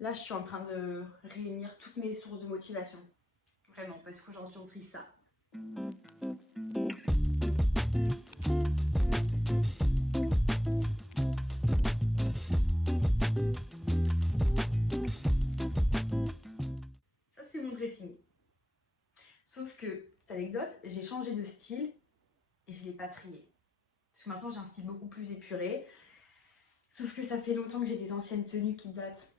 Là, je suis en train de réunir toutes mes sources de motivation. Vraiment, parce qu'aujourd'hui, on trie ça. Ça, c'est mon dressing. Sauf que, petite anecdote, j'ai changé de style et je ne l'ai pas trié. Parce que maintenant, j'ai un style beaucoup plus épuré. Sauf que ça fait longtemps que j'ai des anciennes tenues qui datent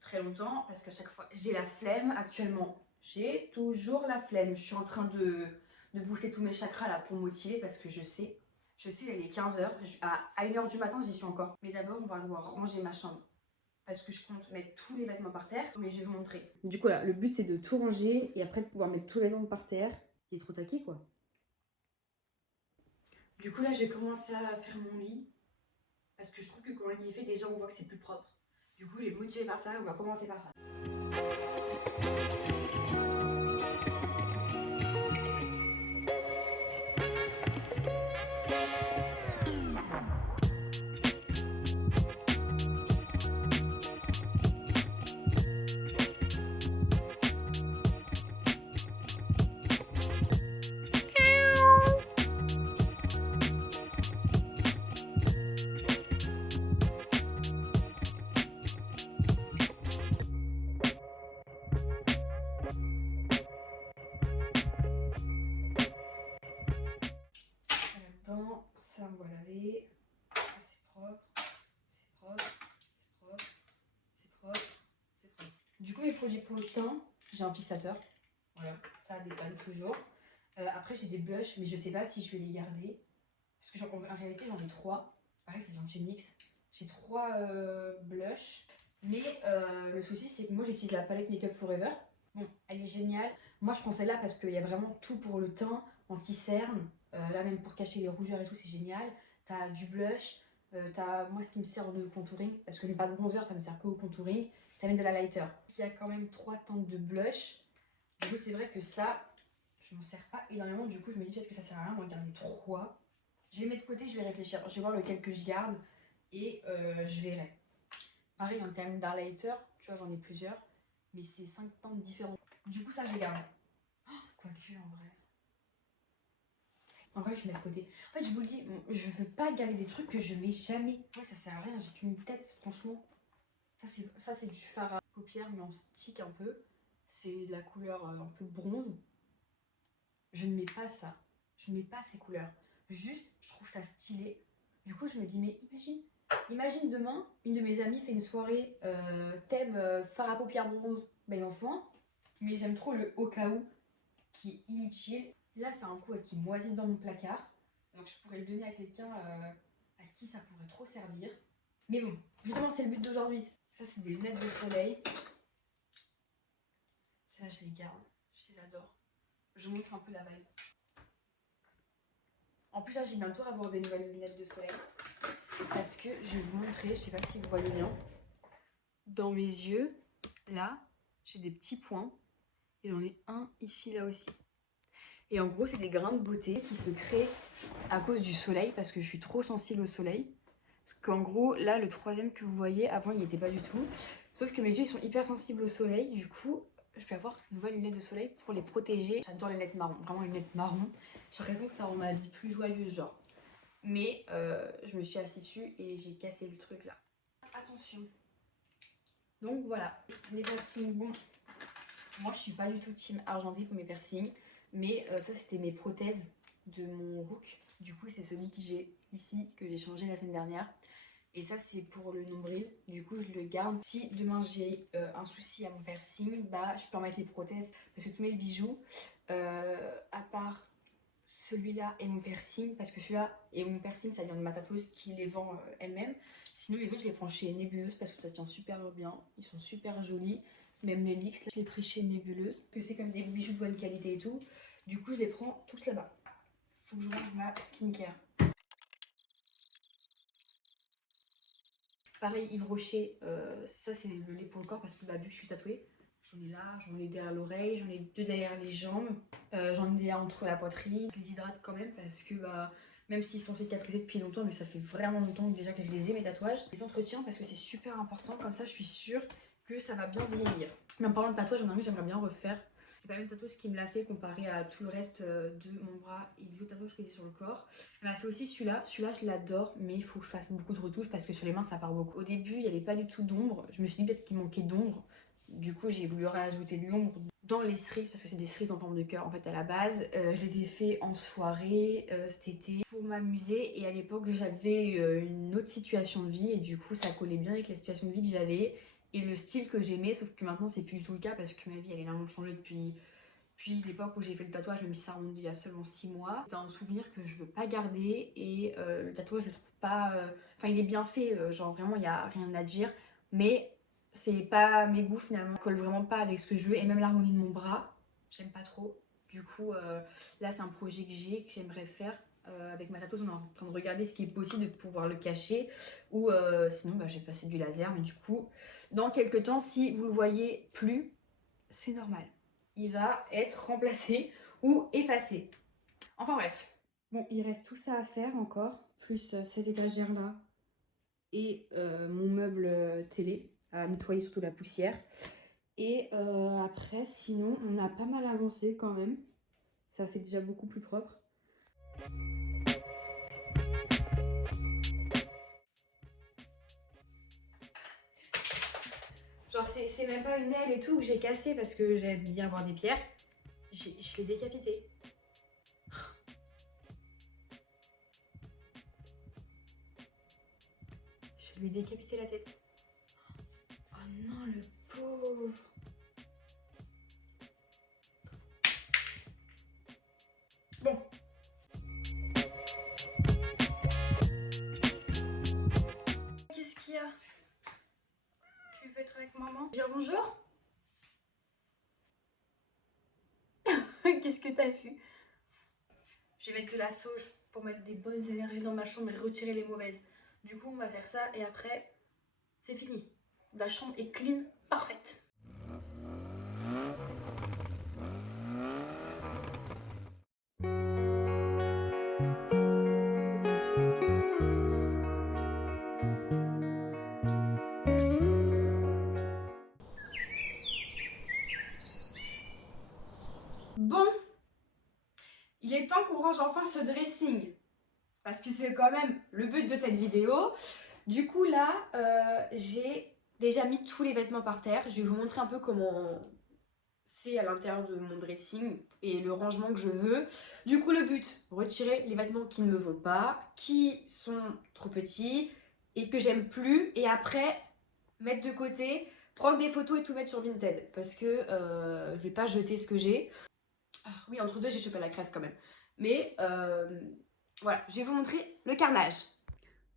très longtemps. Parce qu'à chaque fois, j'ai la flemme actuellement. J'ai toujours la flemme. Je suis en train de booster tous mes chakras là pour me motiver parce que je sais, il est 15h. À 1h du matin, j'y suis encore. Mais d'abord, on va devoir ranger ma chambre. Parce que je compte mettre tous les vêtements par terre, mais je vais vous montrer. Du coup, là, le but, c'est de tout ranger et après de pouvoir mettre tous les vêtements par terre. Il est trop taqué, quoi. Du coup, là, je vais commencer à faire mon lit. Parce que je trouve que quand le lit est fait, déjà, on voit que c'est plus propre. Du coup, je vais me motiver par ça et on va commencer par ça. Là-dedans, ça, on va laver. C'est propre, c'est propre, c'est propre, c'est propre, c'est propre. Du coup, les produits pour le teint, j'ai un fixateur. Voilà, ça dépanne toujours. Après, j'ai des blushs, mais je sais pas si je vais les garder. Parce que en réalité, j'en ai 3. Pareil, c'est dans chez NYX. J'ai 3 blushs. Mais le souci, c'est que moi, j'utilise la palette Makeup Forever. Bon, elle est géniale. Moi, je prends celle-là parce qu'il y a vraiment tout pour le teint, anti-cerne. Là, même pour cacher les rougeurs et tout, c'est génial. T'as du blush. T'as moi ce qui me sert de contouring. Parce que j'ai pas de bronzer, ça me sert que au contouring. T'as même de la lighter. Il y a quand même 3 teintes de blush. Du coup, c'est vrai que ça, je m'en sers pas énormément. Du coup, je me dis peut-être que ça sert à rien d'en garder 3. Je vais mettre de côté, je vais réfléchir. Je vais voir lequel que je garde et je verrai. Pareil, en termes d'highlighter, tu vois, j'en ai plusieurs, mais c'est 5 teintes différentes. Du coup, ça, j'ai gardé. Oh, quoique, en vrai. En vrai, je mets de côté. En fait, je vous le dis, je veux pas garder des trucs que je mets jamais. Ouais, ça sert à rien, j'ai qu'une tête, franchement. Ça, c'est du fard à paupières, mais en stick un peu. C'est de la couleur un peu bronze. Je ne mets pas ça. Je ne mets pas ces couleurs. Juste, je trouve ça stylé. Du coup, je me dis, mais imagine demain, une de mes amies fait une soirée thème fard à paupières bronze. Ben, enfant, mais j'aime trop le au cas où qui est inutile. Là, c'est un coup qui moisit dans mon placard. Donc, je pourrais le donner à quelqu'un à qui ça pourrait trop servir. Mais bon, justement, c'est le but d'aujourd'hui. Ça, c'est des lunettes de soleil. Ça, je les garde. Je les adore. Je vous montre un peu la vibe. En plus, là, j'ai bientôt avoir des nouvelles lunettes de soleil. Parce que je vais vous montrer, je sais pas si vous voyez bien. Dans mes yeux, là, j'ai des petits points. Et j'en ai un ici, là aussi. Et en gros, c'est des grains de beauté qui se créent à cause du soleil. Parce que je suis trop sensible au soleil. Parce qu'en gros, là, le troisième que vous voyez, avant, il n'y était pas du tout. Sauf que mes yeux, ils sont hyper sensibles au soleil. Du coup, je vais avoir de nouvelles lunettes de soleil pour les protéger. J'adore les lunettes marron. Vraiment, les lunettes marron. J'ai l'impression que ça rend ma vie plus joyeuse, genre. Mais je me suis assise dessus et j'ai cassé le truc là. Attention. Donc voilà, les piercings, bon, moi je suis pas du tout team argenté pour mes piercings, mais ça c'était mes prothèses de mon hook. Du coup c'est celui que j'ai ici, que j'ai changé la semaine dernière. Et ça c'est pour le nombril, du coup je le garde. Si demain j'ai un souci à mon piercing, bah je peux en mettre les prothèses. Parce que tous mes bijoux, à part celui-là et mon piercing, parce que celui-là et mon piercing ça vient de ma tatoueuse qui les vend elle-même. Sinon les autres je les prends chez Nébuleuse parce que ça tient super bien, ils sont super jolis. Même les Lix, je les pris chez Nébuleuse, parce que c'est comme des bijoux de bonne qualité et tout. Du coup je les prends tous là-bas. Faut que je range ma skincare. Pareil Yves Rocher, ça c'est le lait pour le corps parce que bah, vu que je suis tatouée, j'en ai là, j'en ai derrière l'oreille, j'en ai 2 derrière les jambes, j'en ai entre la poitrine. Je les hydrate quand même parce que bah, même s'ils sont cicatrisés depuis longtemps, mais ça fait vraiment longtemps déjà que je les ai mes tatouages. Je les entretiens parce que c'est super important, comme ça je suis sûre que ça va bien vieillir. Mais en parlant de tatouage, j'aimerais bien refaire. C'est pas le même tatouage qui me l'a fait comparé à tout le reste de mon bras et les autres tatouages que j'ai sur le corps. Elle m'a fait aussi celui-là. Celui-là, je l'adore, mais il faut que je fasse beaucoup de retouches parce que sur les mains, ça part beaucoup. Au début, il n'y avait pas du tout d'ombre. Je me suis dit peut-être qu'il manquait d'ombre. Du coup, j'ai voulu rajouter de l'ombre dans les cerises parce que c'est des cerises en forme de cœur en fait à la base. Je les ai fait en soirée cet été pour m'amuser et à l'époque j'avais une autre situation de vie et du coup ça collait bien avec la situation de vie que j'avais et le style que j'aimais, sauf que maintenant c'est plus du tout le cas parce que ma vie elle est vraiment changée depuis l'époque où j'ai fait le tatouage, même si ça remonte il y a seulement 6 mois. C'est un souvenir que je veux pas garder et le tatouage je le trouve pas... Enfin il est bien fait, genre vraiment il n'y a rien à dire, mais c'est pas mes goûts finalement, ça colle vraiment pas avec ce que je veux et même l'harmonie de mon bras, j'aime pas trop. Du coup là c'est un projet que j'aimerais faire. Avec ma tatoueuse on est en train de regarder ce qui est possible de pouvoir le cacher ou sinon bah, j'ai passé du laser mais du coup dans quelques temps si vous le voyez plus c'est normal, il va être remplacé ou effacé. Enfin bref. Bon, il reste tout ça à faire encore, plus cette étagère là et mon meuble télé à nettoyer, surtout la poussière. Et après, sinon, on a pas mal avancé quand même. Ça fait déjà beaucoup plus propre. Genre, c'est même pas une aile et tout que j'ai cassé parce que j'aime bien avoir des pierres. Je l'ai décapité. Je lui ai décapité la tête. Oh non, le pauvre. Bon. Qu'est-ce qu'il y a? Tu veux être avec maman? Dire bonjour? Qu'est-ce que t'as vu? Je vais mettre de la sauge pour mettre des bonnes énergies dans ma chambre et retirer les mauvaises. Du coup, on va faire ça et après, c'est fini. La chambre est clean, parfaite. Bon, il est temps qu'on range enfin ce dressing. Parce que c'est quand même le but de cette vidéo. Du coup là, j'ai déjà mis tous les vêtements par terre. Je vais vous montrer un peu comment c'est à l'intérieur de mon dressing et le rangement que je veux. Du coup le but, retirer les vêtements qui ne me vont pas, qui sont trop petits et que j'aime plus. Et après, mettre de côté, prendre des photos et tout mettre sur Vinted. Parce que je vais pas jeter ce que j'ai. Oui, entre deux, j'ai chopé la crève quand même. Mais voilà, je vais vous montrer le carnage.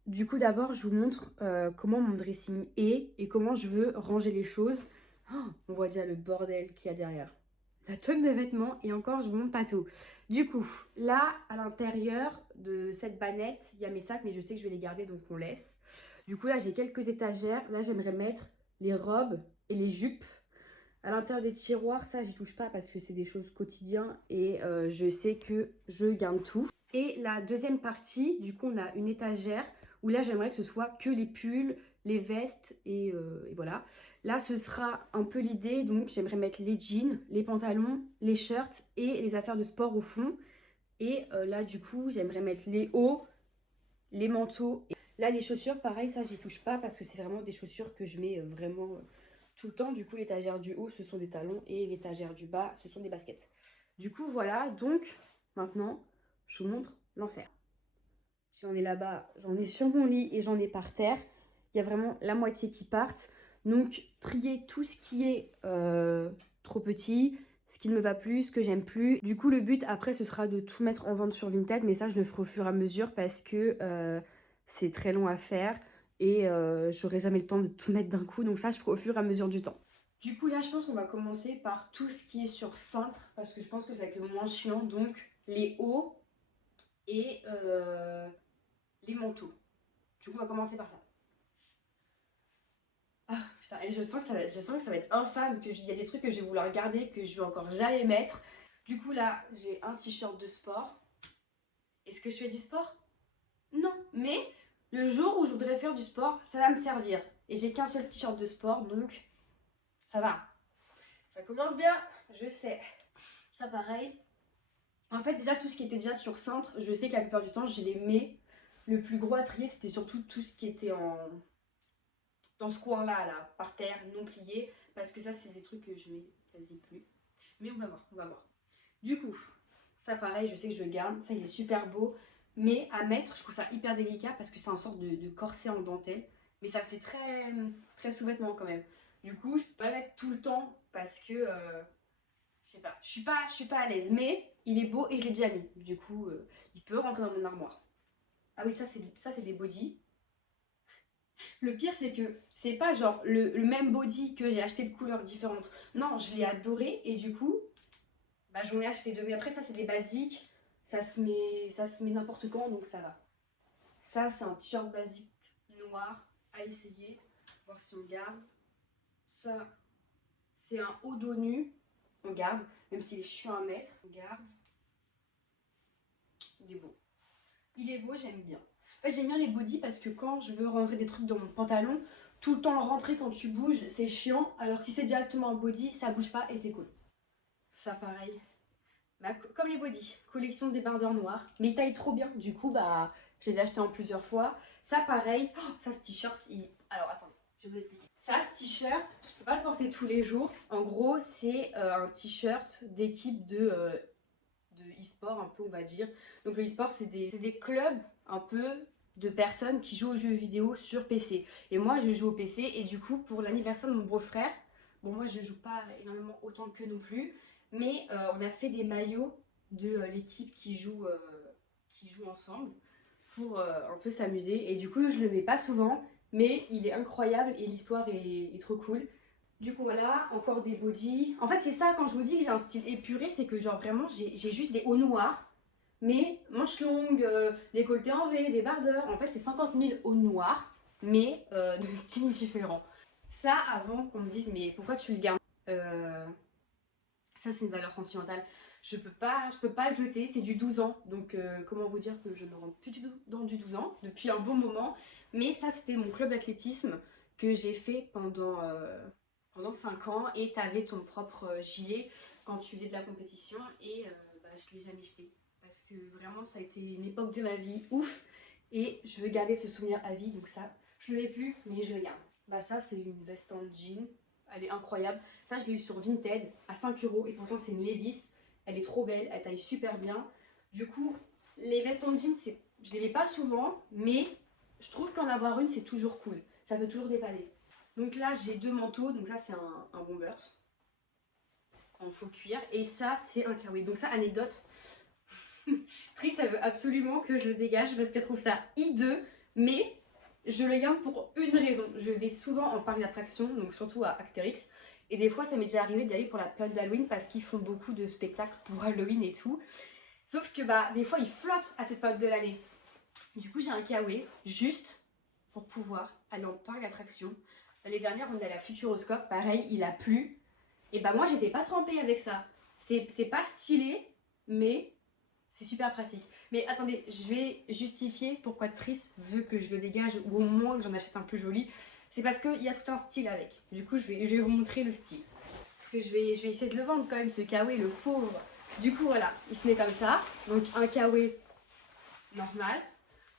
Du coup, d'abord, je vous montre comment mon dressing est et comment je veux ranger les choses. Oh, on voit déjà le bordel qu'il y a derrière. La tonne de vêtements et encore, je vous montre pas tout. Du coup, là, à l'intérieur de cette bannette, il y a mes sacs, mais je sais que je vais les garder, donc on laisse. Du coup, là, j'ai quelques étagères. Là, j'aimerais mettre les robes et les jupes. À l'intérieur des tiroirs, ça, j'y touche pas parce que c'est des choses quotidiennes et je sais que je garde tout. Et la deuxième partie, du coup, on a une étagère où là, j'aimerais que ce soit que les pulls, les vestes et voilà. Là, ce sera un peu l'idée, donc j'aimerais mettre les jeans, les pantalons, les shirts et les affaires de sport au fond. Et là, du coup, j'aimerais mettre les hauts, les manteaux. Et là, les chaussures, pareil, ça, j'y touche pas parce que c'est vraiment des chaussures que je mets vraiment tout le temps. Du coup, l'étagère du haut, ce sont des talons et l'étagère du bas, ce sont des baskets. Du coup, voilà. Donc, maintenant, je vous montre l'enfer. J'en ai là-bas, j'en ai sur mon lit et j'en ai par terre. Il y a vraiment la moitié qui partent. Donc, trier tout ce qui est trop petit, ce qui ne me va plus, ce que j'aime plus. Du coup, le but après, ce sera de tout mettre en vente sur Vinted. Mais ça, je le ferai au fur et à mesure parce que c'est très long à faire. Et j'aurai jamais le temps de tout mettre d'un coup. Donc ça, je ferai au fur et à mesure du temps. Du coup, là, je pense qu'on va commencer par tout ce qui est sur cintre. Parce que je pense que ça va être le moins chiant. Donc, les hauts et les manteaux. Du coup, on va commencer par ça. Ah putain, et je sens que ça va être infâme, il y a des trucs que je vais vouloir garder, que je vais encore jamais mettre. Du coup, là, j'ai un t-shirt de sport. Est-ce que je fais du sport? Non, mais le jour où je voudrais faire du sport, ça va me servir. Et j'ai qu'un seul t-shirt de sport, donc Ça va. Ça commence bien, je sais. Ça pareil. En fait, déjà, tout ce qui était déjà sur cintre, je sais que la plupart du temps, je les mets. Le plus gros à trier, c'était surtout tout ce qui était dans ce coin-là, là, par terre, non plié. Parce que ça, c'est des trucs que je mets quasi plus. Mais on va voir, on va voir. Du coup, ça pareil, je sais que je le garde. Ça, il est super beau. Mais à mettre, je trouve ça hyper délicat parce que c'est un sorte de corset en dentelle. Mais ça fait très sous-vêtement quand même. Du coup, je peux pas le mettre tout le temps parce que je sais pas, je suis pas à l'aise. Mais il est beau et je l'ai déjà mis. Du coup, il peut rentrer dans mon armoire. Ah oui, ça c'est des bodys. Le pire, c'est que c'est pas genre le même body que j'ai acheté de couleurs différentes. Non, je l'ai adoré et du coup, bah, j'en ai acheté deux. Mais après, ça, c'est des basiques. Ça se met n'importe quand, donc ça va. Ça, c'est un t-shirt basique noir à essayer. Voir si on garde. Ça, c'est un haut dos nu. On garde. Même s'il est chiant à mettre. On garde. Il est beau. Il est beau, j'aime bien. En fait, j'aime bien les bodys parce que quand je veux rentrer des trucs dans mon pantalon, tout le temps rentrer quand tu bouges, c'est chiant. Alors que si c'est directement un body, ça bouge pas et c'est cool. Ça, pareil. Bah, comme les bodys, collection de débardeurs noirs. Mais ils taillent trop bien. Du coup, bah, je les ai achetés en plusieurs fois. Ça, pareil. Oh, ça, ce t-shirt, il... Alors, attendez, je vais vous expliquer. Ça, ce t-shirt, je peux pas le porter tous les jours. En gros, c'est un t-shirt d'équipe de e-sport, un peu, on va dire. Donc, le e-sport, c'est des clubs un peu de personnes qui jouent aux jeux vidéo sur PC. Et moi, je joue au PC. Et du coup, pour l'anniversaire de mon beau-frère, bon, moi, je joue pas énormément autant qu'eux non plus. Mais on a fait des maillots de l'équipe qui joue ensemble pour un peu s'amuser. Et du coup, je le mets pas souvent, mais il est incroyable et l'histoire est trop cool. Du coup, voilà, encore des bodys. En fait, c'est ça, quand je vous dis que j'ai un style épuré, c'est que genre vraiment, j'ai juste des hauts noirs, mais manches longues, décolleté en V, des bardeurs. En fait, c'est 50 000 hauts noirs, mais de styles différents. Ça, avant qu'on me dise, mais pourquoi tu le gardes Ça, c'est une valeur sentimentale. Je peux pas le jeter, c'est du 12 ans. Donc, comment vous dire que je ne rentre plus du tout dans du 12 ans depuis un bon moment. Mais ça, c'était mon club d'athlétisme que j'ai fait pendant 5 ans. Et tu avais ton propre gilet quand tu faisais de la compétition. Et bah, je ne l'ai jamais jeté. Parce que vraiment, ça a été une époque de ma vie ouf. Et je veux garder ce souvenir à vie. Donc ça, je ne l'ai plus, mais je le garde. Bah ça, c'est une veste en jean. Elle est incroyable. Ça, je l'ai eu sur Vinted à 5 euros et pourtant c'est une Levi's. Elle est trop belle, elle taille super bien. Du coup, les vestes en jean, je les mets pas souvent, mais je trouve qu'en avoir une, c'est toujours cool. Ça peut toujours dépanner. Donc là, j'ai deux manteaux. Donc ça, c'est un Bombers en faux cuir. Et ça, c'est un kawaii. Donc ça, anecdote. Tris, elle veut absolument que je le dégage parce qu'elle trouve ça hideux. Mais je le garde pour une raison. Je vais souvent en parc d'attractions, donc surtout à Astérix. Et des fois, ça m'est déjà arrivé d'y aller pour la période d'Halloween parce qu'ils font beaucoup de spectacles pour Halloween et tout. Sauf que bah, des fois, ils flottent à cette période de l'année. Du coup, j'ai un kawaii juste pour pouvoir aller en parc d'attractions. L'année dernière, on est à la Futuroscope. Pareil, il a plu. Et bah, moi, j'étais pas trempée avec ça. C'est pas stylé, mais c'est super pratique. Mais attendez, je vais justifier pourquoi Tris veut que je le dégage ou au moins que j'en achète un plus joli. C'est parce qu'il y a tout un style avec. Du coup, je vais vous montrer le style. Parce que je vais essayer de le vendre quand même, ce kawaii, le pauvre. Du coup, voilà, il se met comme ça. Donc, un kawaii normal.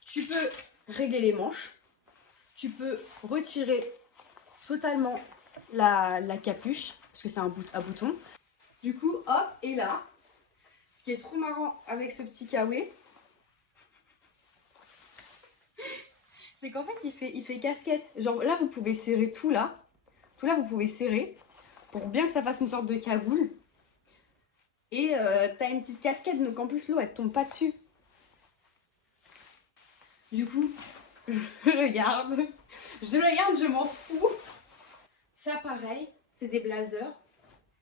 Tu peux régler les manches. Tu peux retirer totalement la capuche, parce que c'est un à bouton. Du coup, hop, et là, ce qui est trop marrant avec ce petit kawaii, c'est qu'en fait, il fait casquette. Genre là, vous pouvez serrer tout là. Tout là, vous pouvez serrer pour bien que ça fasse une sorte de cagoule. Et t'as une petite casquette, donc en plus l'eau, elle tombe pas dessus. Du coup, je le garde. Je le garde, je m'en fous. Ça, pareil, c'est des blazers.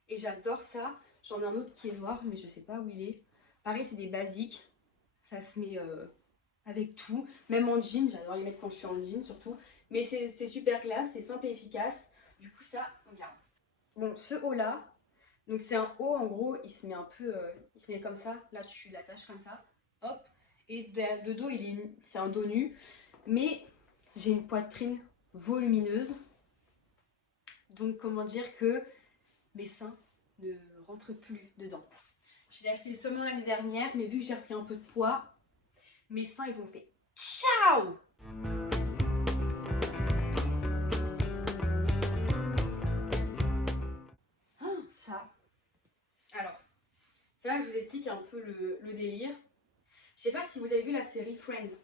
Et j'adore ça. J'en ai un autre qui est noir, mais je sais pas où il est. Pareil, c'est des basiques. Ça se met avec tout. Même en jean, j'adore les mettre quand je suis en jean surtout. Mais c'est super classe, c'est simple et efficace. Du coup, ça, on garde. Bon, ce haut-là, donc c'est un haut, en gros, il se met un peu, il se met comme ça. Là, tu l'attaches comme ça, hop. Et de dos, c'est un dos nu. Mais j'ai une poitrine volumineuse. Donc comment dire que mes seins ne rentrent plus dedans. Je l'ai acheté justement l'année dernière, mais vu que j'ai repris un peu de poids, mes seins ils ont fait ciao. Oh, ça. Alors, c'est là que je vous explique un peu le délire. Je sais pas si vous avez vu la série Friends.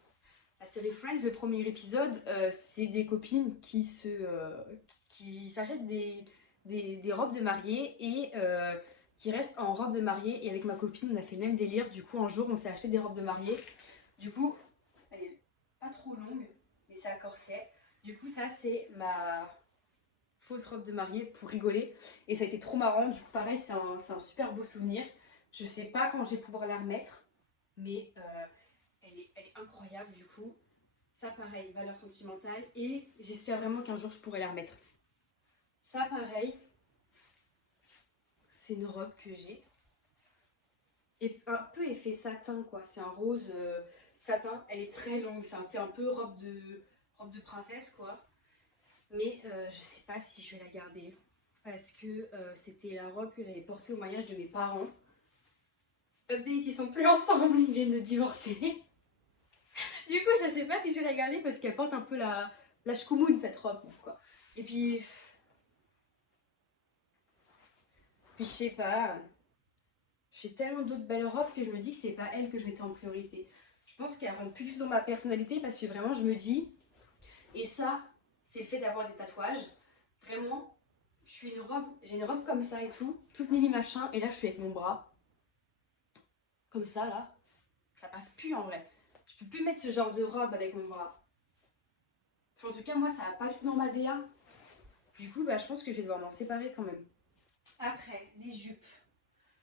La série Friends, le premier épisode, c'est des copines qui s'achètent des robes de mariée et qui restent en robe de mariée. Et avec ma copine, on a fait le même délire. Du coup, un jour, on s'est acheté des robes de mariée. Du coup, elle est pas trop longue, mais c'est à corset. Du coup, ça, c'est ma fausse robe de mariée pour rigoler. Et ça a été trop marrant. Du coup, pareil, c'est un super beau souvenir. Je sais pas quand je vais pouvoir la remettre, mais elle est incroyable. Du coup, ça, pareil, valeur sentimentale. Et j'espère vraiment qu'un jour, je pourrai la remettre. Ça, pareil, c'est une robe que j'ai. Et un peu effet satin, quoi. C'est un rose satin. Elle est très longue. Ça me fait un peu robe de princesse, quoi. Mais je sais pas si je vais la garder. Parce que c'était la robe que j'avais portée au mariage de mes parents. Update, ils sont plus ensemble, ils viennent de divorcer. Du coup, je sais pas si je vais la garder parce qu'elle porte un peu la shkoumoun, cette robe, quoi. Et puis je sais pas. J'ai tellement d'autres belles robes que je me dis que c'est pas elle que je mettais en priorité. Je pense qu'elle rentre plus du tout dans ma personnalité parce que vraiment, je me dis. Et ça, c'est le fait d'avoir des tatouages. Vraiment, j'ai une robe comme ça et tout, toute mini machin. Et là, je suis avec mon bras. Comme ça, là. Ça passe plus en vrai. Je peux plus mettre ce genre de robe avec mon bras. Enfin, en tout cas, moi, ça va pas du tout dans ma DA. Du coup, bah, je pense que je vais devoir m'en séparer quand même. Après, les jupes.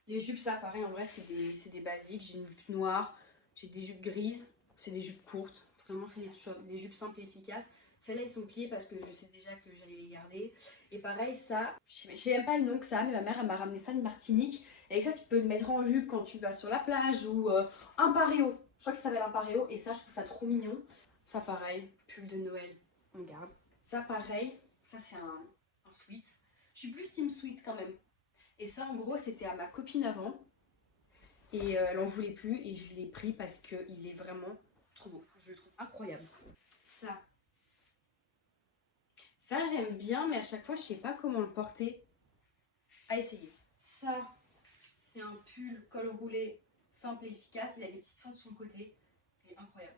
Les jupes, ça, pareil, en vrai, c'est des basiques. J'ai une jupe noire, j'ai des jupes grises, c'est des jupes courtes. Vraiment, c'est des jupes simples et efficaces. Celles-là, ils sont pliées parce que je sais déjà que j'allais les garder. Et pareil, ça, je sais même pas le nom que ça a, mais ma mère, elle m'a ramené ça de Martinique. Et avec ça, tu peux le mettre en jupe quand tu vas sur la plage ou un paréo. Je crois que ça s'appelle un paréo. Et ça, je trouve ça trop mignon. Ça, pareil, pull de Noël, on garde. Ça, pareil, ça, c'est un sweat. Je suis plus team sweat quand même. Et ça, en gros, c'était à ma copine avant. Et elle en voulait plus. Et je l'ai pris parce qu'il est vraiment trop beau. Je le trouve incroyable. Ça, j'aime bien, mais à chaque fois, je sais pas comment le porter. À essayer. Ça, c'est un pull col roulé simple et efficace. Il a des petites fentes sur le côté. Il est incroyable.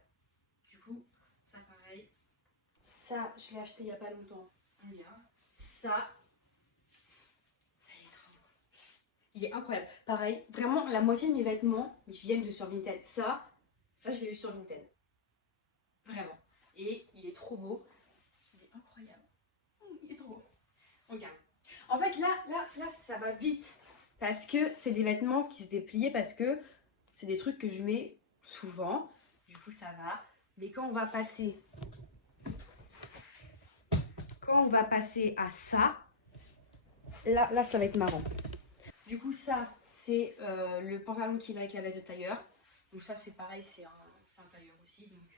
Du coup, ça, pareil. Ça, je l'ai acheté il y a pas longtemps. Ça, il est incroyable. Pareil, vraiment, la moitié de mes vêtements, ils viennent de sur Vinted. Ça, je l'ai eu sur Vinted. Vraiment. Et il est trop beau. Il est incroyable. Il est trop beau. Regarde. En fait, là, ça va vite. Parce que c'est des vêtements qui se déplient parce que c'est des trucs que je mets souvent. Du coup, ça va. Mais quand on va passer à ça, là, ça va être marrant. Du coup, ça, c'est le pantalon qui va avec la veste de tailleur. Donc ça, c'est pareil, c'est un tailleur aussi. Donc,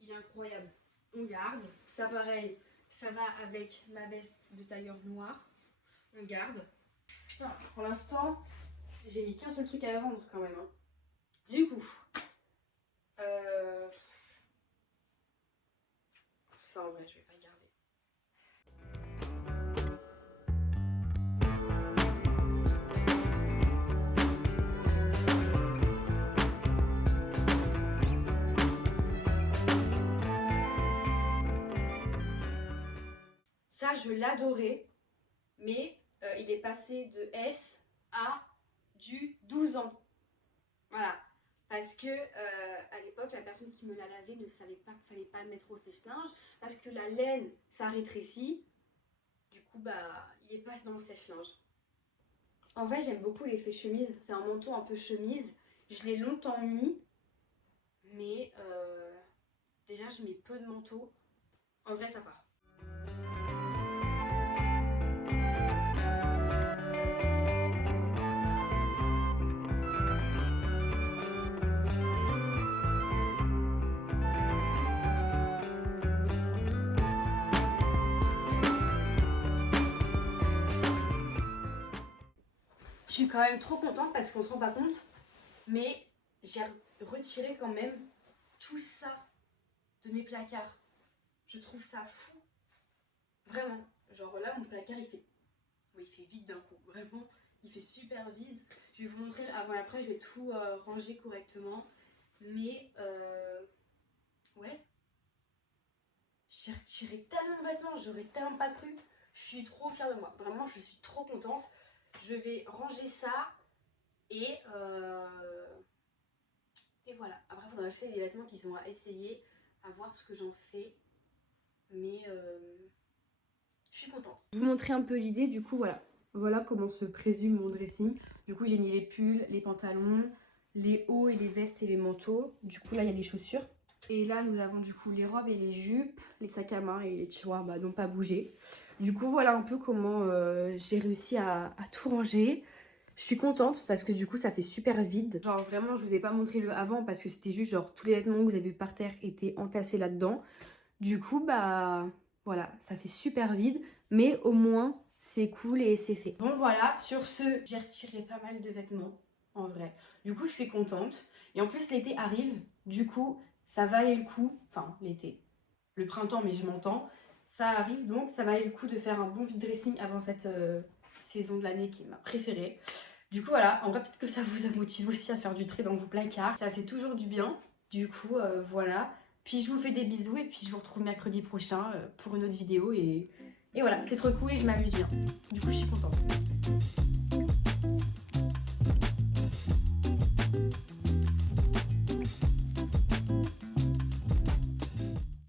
il est incroyable. On garde. Ça, pareil, ça va avec ma veste de tailleur noire. On garde. Putain, pour l'instant, j'ai mis qu'un seul truc à vendre quand même. Hein. Du coup, ça, en vrai, je vais pas garder. Ça, je l'adorais, mais il est passé de S à du 12 ans. Voilà. Parce que à l'époque, la personne qui me l'a lavé ne savait pas qu'il fallait pas le mettre au sèche-linge. Parce que la laine, ça rétrécit. Du coup, bah, il est passé dans le sèche-linge. En vrai, j'aime beaucoup l'effet chemise. C'est un manteau un peu chemise. Je l'ai longtemps mis. Mais déjà, je mets peu de manteaux. En vrai, ça part. Je suis quand même trop contente parce qu'on se rend pas compte, mais j'ai retiré quand même tout ça de mes placards. Je trouve ça fou. Vraiment. Genre là, mon placard, il fait vide d'un coup. Vraiment, il fait super vide. Je vais vous montrer avant et après, je vais tout ranger correctement. Mais, ouais. J'ai retiré tellement de vêtements, j'aurais tellement pas cru. Je suis trop fière de moi. Vraiment, je suis trop contente. Je vais ranger ça et voilà. Après, il faudra acheter des vêtements qui sont à essayer, à voir ce que j'en fais. Mais je suis contente. Je vais vous montrer un peu l'idée. Du coup, voilà. Voilà comment se présume mon dressing. Du coup, j'ai mis les pulls, les pantalons, les hauts et les vestes et les manteaux. Du coup, là, il y a les chaussures. Et là, nous avons du coup les robes et les jupes, les sacs à main et les tiroirs n'ont pas bougé. Du coup, voilà un peu comment j'ai réussi à tout ranger. Je suis contente parce que du coup, ça fait super vide. Genre vraiment, je vous ai pas montré le avant parce que c'était juste genre tous les vêtements que vous avez vu par terre étaient entassés là-dedans. Du coup, bah voilà, ça fait super vide. Mais au moins, c'est cool et c'est fait. Bon voilà, sur ce, j'ai retiré pas mal de vêtements, en vrai. Du coup, je suis contente. Et en plus, l'été arrive. Du coup, ça valait le coup, enfin l'été, le printemps, mais je m'entends, ça arrive donc ça valait le coup de faire un bon vide dressing avant cette saison de l'année qui est ma préférée. Du coup voilà, en vrai peut-être que ça vous a motivé aussi à faire du tri dans vos placards, ça fait toujours du bien. Du coup voilà, puis je vous fais des bisous et puis je vous retrouve mercredi prochain pour une autre vidéo et voilà, c'est trop cool et je m'amuse bien. Du coup je suis contente.